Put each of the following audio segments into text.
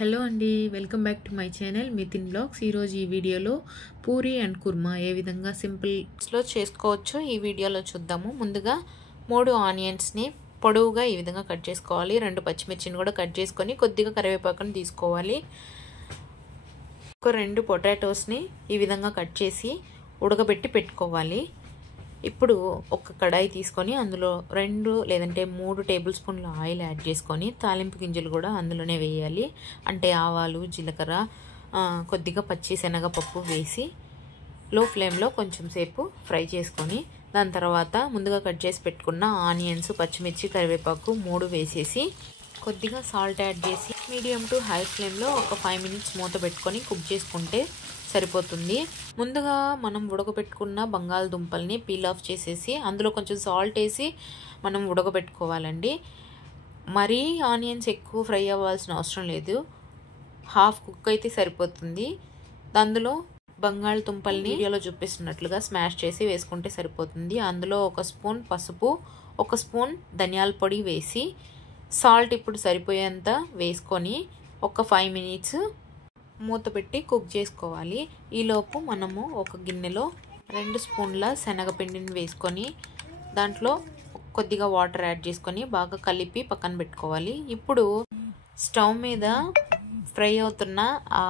Hello అండి, welcome back to my channel Mithin blogs. ఈరోజు ఈ వీడియోలో పూరి అండ్ కుర్మా ఏ విధంగా సింపుల్స్లో చేసుకోవచ్చో ఈ వీడియోలో చూద్దాము. ముందుగా 3 ఆనియన్స్ని పొడవుగా ఈ విధంగా కట్ చేసుకోవాలి. 2 పచ్చిమిర్చిని కూడా కట్ చేసుకొని కొద్దిగా కరివేపాకుని తీసుకోవాలి. ఒక 2 పొటాటోస్ని ఈ విధంగా కట్ చేసి ఉడకబెట్టి పెట్టుకోవాలి. ఇప్పుడు ఒక కడాయి తీసుకొని అందులో 2 లేదంటే 3 టేబుల్ స్పూన్ల ఆయిల్ యాడ్ చేసుకొని తాలింపు గింజలు కూడా అందులోనే వేయాలి. అంటే ఆవాలు, జీలకర్ర, కొద్దిగా పచ్చి శనగపప్పు వేసి లో ఫ్లేమ్లో కొంచెం సేపు ఫ్రై చేసుకొని దాని తర్వాత ముందుగా కట్ చేసి పెట్టుకున్న ఆనియన్స్, పచ్చిమిర్చి, కరివేపాకు 3 వేసేసి కొద్దిగా సాల్ట్ యాడ్ చేసి మీడియం టు హై ఫ్లేమ్లో ఒక 5 మినిట్స్ మూత పెట్టుకొని కుక్ చేసుకుంటే సరిపోతుంది. ముందుగా మనం ఉడకబెట్టుకున్న బంగాళదుంపల్ని పీల్ ఆఫ్ చేసేసి అందులో కొంచెం సాల్ట్ వేసి మనం ఉడకబెట్టుకోవాలండి. మరీ ఆనియన్స్ ఎక్కువ ఫ్రై అవ్వాల్సిన అవసరం లేదు, హాఫ్ కుక్ అయితే సరిపోతుంది. అందులో బంగాళదుంపల్ని వీడియోలో చూపిస్తున్నట్లుగా స్మాష్ చేసి వేసుకుంటే సరిపోతుంది. అందులో 1 స్పూన్ పసుపు, 1 స్పూన్ ధనియాల పొడి వేసి సాల్ట్ ఇప్పుడు సరిపోయేంత వేసుకొని ఒక 5 మినిట్స్ మూత పెట్టి కుక్ చేసుకోవాలి. ఈలోపు మనము ఒక గిన్నెలో 2 స్పూన్ల శనగపిండిని వేసుకొని దాంట్లో కొద్దిగా వాటర్ యాడ్ చేసుకొని బాగా కలిపి పక్కన పెట్టుకోవాలి. ఇప్పుడు స్టవ్ మీద ఫ్రై అవుతున్న ఆ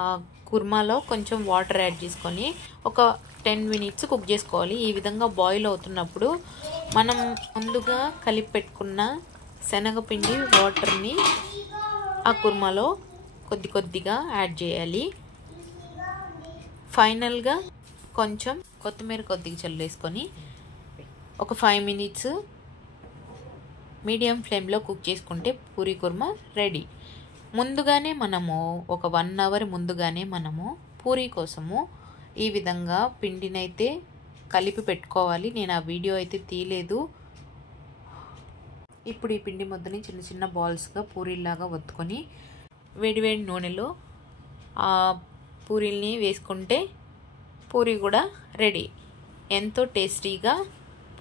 కుర్మాలో కొంచెం వాటర్ యాడ్ చేసుకొని ఒక 10 మినిట్స్ కుక్ చేసుకోవాలి. ఈ విధంగా బాయిల్ అవుతున్నప్పుడు మనం ముందుగా కలిపి పెట్టుకున్న శనగపిండి వాటర్ని ఆ కుర్మాలో కొద్దిగా యాడ్ చేయాలి. ఫైనల్గా కొంచెం కొత్తిమీర కొద్దిగా చల్లేసుకొని ఒక 5 మినిట్స్ మీడియం ఫ్లేమ్లో కుక్ చేసుకుంటే పూరీ కుర్మా రెడీ. ముందుగానే మనము ఒక 1 అవర్ ముందుగానే మనము పూరీ కోసము ఈ విధంగా పిండినైతే కలిపి పెట్టుకోవాలి. నేను ఆ వీడియో అయితే తీయలేదు. ఇప్పుడు ఈ పిండి ముద్దని చిన్న చిన్న బాల్స్గా పూరీలాగా ఒత్తుకొని వేడివేడి నూనెలో ఆ పూరీల్ని వేసుకుంటే పూరీ కూడా రెడీ. ఎంతో టేస్టీగా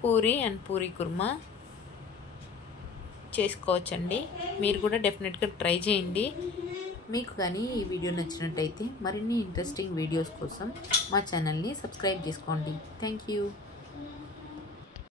పూరీ అండ్ పూరీ కుర్మా చేసుకోవచ్చండి. మీరు కూడా డెఫినెట్గా ట్రై చేయండి. మీకు కానీ ఈ వీడియో నచ్చినట్టయితే మరిన్ని ఇంట్రెస్టింగ్ వీడియోస్ కోసం మా ఛానల్ని సబ్స్క్రైబ్ చేసుకోండి. Thank you.